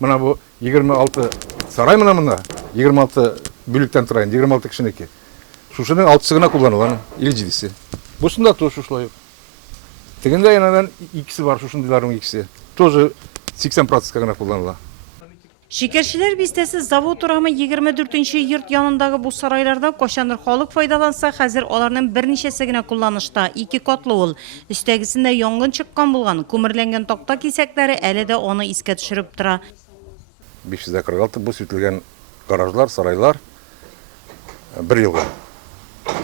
Мына bu 26 сарай мына 26 бүліктен тұрайын, 26 кішінеке. Шушының 6-сы ғана kullanılan, или 7-си. Бұсында тоже шушылай. Тегенде янадан 2-си бар, шушындылардың 2-си. Тоже 80% ғана kullanılan. Şekerçiler bistesi zavod uramı 24-nji yurt yanındagı bu saraylarda koşandır halk faydalansa, hazır olarning bir neçesigine kullanışta. 2 katlı ol. Üstegisinde yong'in chiqqan bo'lgan, ko'mirlangan tokta kesakları әлі de onu isке tushirib tura. 546 bu sütülgen garajlar, saraylar 1 yılga.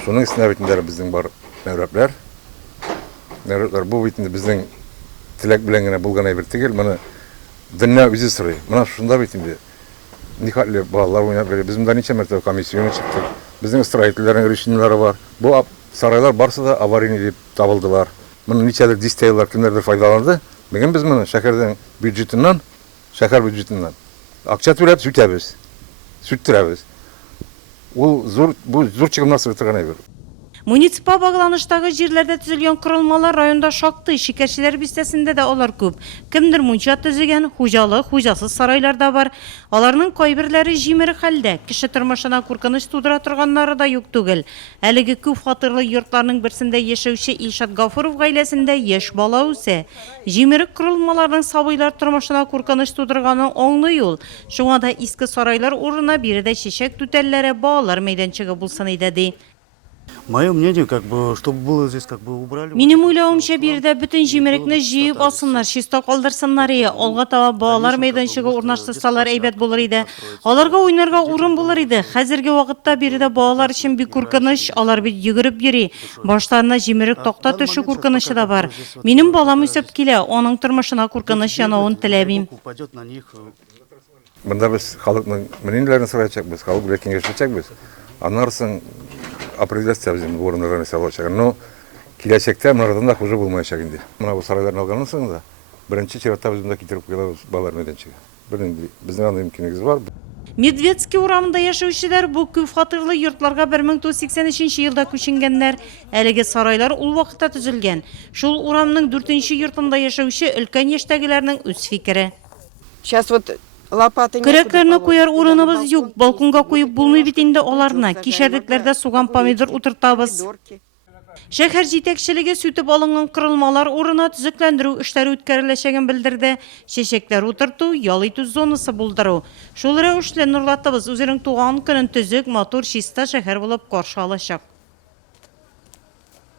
Şunun üstüne bitindері біздің бар мәврәплер. Мәврәплер bu bitinde біздің тілек білengіне bulgana bir tegel. Мұны dünya üzü sırrı. Мұна şunda bitinde nikahlı bağlar oynayıp veriyor. Biz bundan niçe mertebe komisyona çıktık. Біздің строительlerin решениялары var. Bu saraylar barsa da avarini deyip tabıldılar. Мұны niçedir disteyler, kimlerdir faydalandı. Bugün biz bunu şekerden büdjetinden, şeker büdjetinden akça türep sütemiz. Süt türemiz. Bu zor çıkımdan sırtırgan ever. Municipal bağlanıştagı yerlerde tüzülgen kurulmalar rayonda şaktı. Şekerçiler bistesinde de olar köp. Kimdir munçat tüzügen, hujalı, hujasız saraylarda var. Alarının kaybirleri jimiri halde. Kişi tırmaşına kurkanış tudura turganları da yok tügül. Әлігі köp hatırlı yurtlarının birsinde yaşauşu İlşat Gafurov gailesinde yaş bala use. Jimiri kurulmalarının sabıylar tırmaşına kurkanış tudurganın oңlı yol. Şuna da iski saraylar uğruna biri de şişek tütellere bağlar meydançığı bulsan dedi. Мое мнение, чтобы было здесь убрали. Минем уйлауымча бирде бүтін жимерекне жиып алсыннар, шисто калдырсыннар ие. Алга таба балалар мейданчыгы урнаштырсалар әйбәт булыр иде. Аларга уйнарга урын булыр иде. Хәзерге вакытта бирде балалар өчен бик куркыныч, алар бит йөгереп йөри. Баштарына жимерек токта төшү куркынышы да бар. Минем балам үсеп килә, аның тормышына куркыныч янавын теләбим. Бында biz халыкның мнениеләрен сорачакбыз, халык белән киңәшәчәкбез. Аннарсын определять bizim orunlarını sağlayacak. Но киләчәктә монардан да хуже булмаячак инде. Мына бу сарайларны алганнан соң да беренче чиратта без монда китереп куябыз балалар мәйданчыгы. Безнең анда мөмкинлегебез бар. Медведский урамында яшәүчеләр бу күп хатырлы йортларга 1983 елда күченгәннәр. Әлеге сарайлар ул вакытта төзелгән. Шул урамның 4-нче йортында яшәүче өлкән яшьтәгеләрнең үз фикере. Сейчас вот лопаты Көрәкләрне куяр урыныбыз юк. Балконга куеп булмый бит инде аларны. Кишәрлекләрдә суган помидор утыртабыз. Шәһәр җитәкчелеге сүтеп алынган кырылмалар урына төзекләндерү эшләре үткәреләчәген белдерде. Чәчәкләр утырту, ял итү зонасы булдыру. Шул рәвешле Нурлатыбыз үзенең туган көнен төзек, матур, чиста шәһәр булып каршы алачак.